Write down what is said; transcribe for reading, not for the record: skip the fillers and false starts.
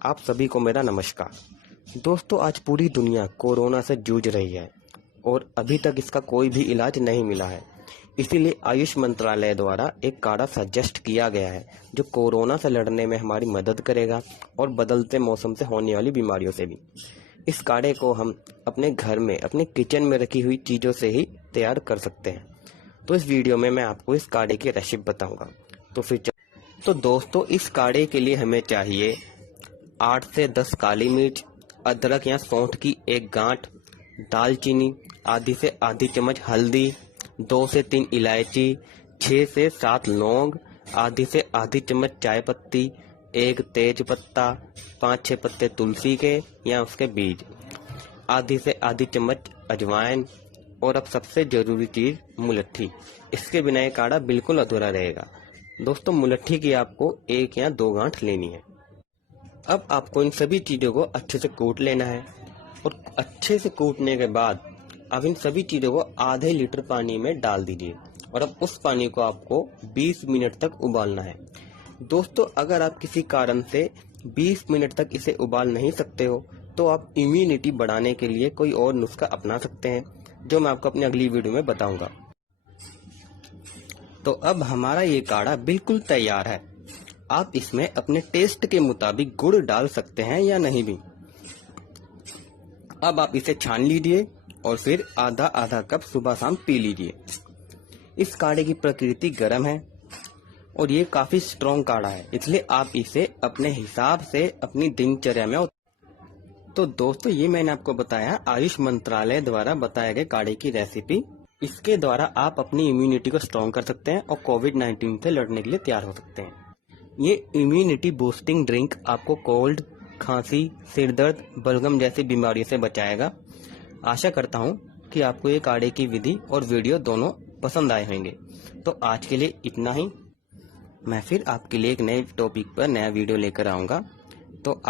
आप सभी को मेरा नमस्कार। दोस्तों, आज पूरी दुनिया कोरोना से जूझ रही है और अभी तक इसका कोई भी इलाज नहीं मिला है। इसीलिए आयुष मंत्रालय द्वारा एक काढ़ा सजेस्ट किया गया है जो कोरोना से लड़ने में हमारी मदद करेगा और बदलते मौसम से होने वाली बीमारियों से भी। इस काढ़े को हम अपने घर में, अपने किचन में रखी हुई चीज़ों से ही तैयार कर सकते हैं। तो इस वीडियो में मैं आपको इस काढ़े की रेसिपी बताऊंगा। तो दोस्तों, इस काढ़े के लिए हमें चाहिए 8 से 10 काली मिर्च, अदरक या सौंठ की एक गांठ, दालचीनी, आधी से आधी चम्मच हल्दी, 2 से 3 इलायची, 6 से 7 लौंग, आधी से आधी चम्मच चाय पत्ती, एक तेज पत्ता, 5-6 पत्ते तुलसी के या उसके बीज, आधी से आधी चम्मच अजवाइन और अब सबसे जरूरी चीज मुलट्ठी। इसके बिना ये काढ़ा बिल्कुल अधूरा रहेगा। दोस्तों, मुलट्ठी की आपको 1 या 2 गांठ लेनी है। अब आपको इन सभी चीज़ों को अच्छे से कूट लेना है और अच्छे से कूटने के बाद अब इन सभी चीज़ों को आधे लीटर पानी में डाल दीजिए और अब उस पानी को आपको 20 मिनट तक उबालना है। दोस्तों, अगर आप किसी कारण से 20 मिनट तक इसे उबाल नहीं सकते हो तो आप इम्यूनिटी बढ़ाने के लिए कोई और नुस्खा अपना सकते हैं जो मैं आपको अपनी अगली वीडियो में बताऊंगा। तो अब हमारा ये काढ़ा बिल्कुल तैयार है। आप इसमें अपने टेस्ट के मुताबिक गुड़ डाल सकते हैं या नहीं भी। अब आप इसे छान लीजिए और फिर आधा आधा कप सुबह शाम पी लीजिए। इस काढ़े की प्रकृति गर्म है और ये काफी स्ट्रॉन्ग काढ़ा है, इसलिए आप इसे अपने हिसाब से अपनी दिनचर्या में। तो दोस्तों, ये मैंने आपको बताया आयुष मंत्रालय द्वारा बताए गए काढ़े की रेसिपी। इसके द्वारा आप अपनी इम्यूनिटी को स्ट्रॉन्ग कर सकते हैं और कोविड-19 से लड़ने के लिए तैयार हो सकते हैं। ये इम्यूनिटी बूस्टिंग ड्रिंक आपको कोल्ड, खांसी, सिर दर्द, बलगम जैसी बीमारियों से बचाएगा। आशा करता हूँ कि आपको ये काढ़े की विधि और वीडियो दोनों पसंद आए होंगे। तो आज के लिए इतना ही। मैं फिर आपके लिए एक नए टॉपिक पर नया वीडियो लेकर आऊँगा। तो आप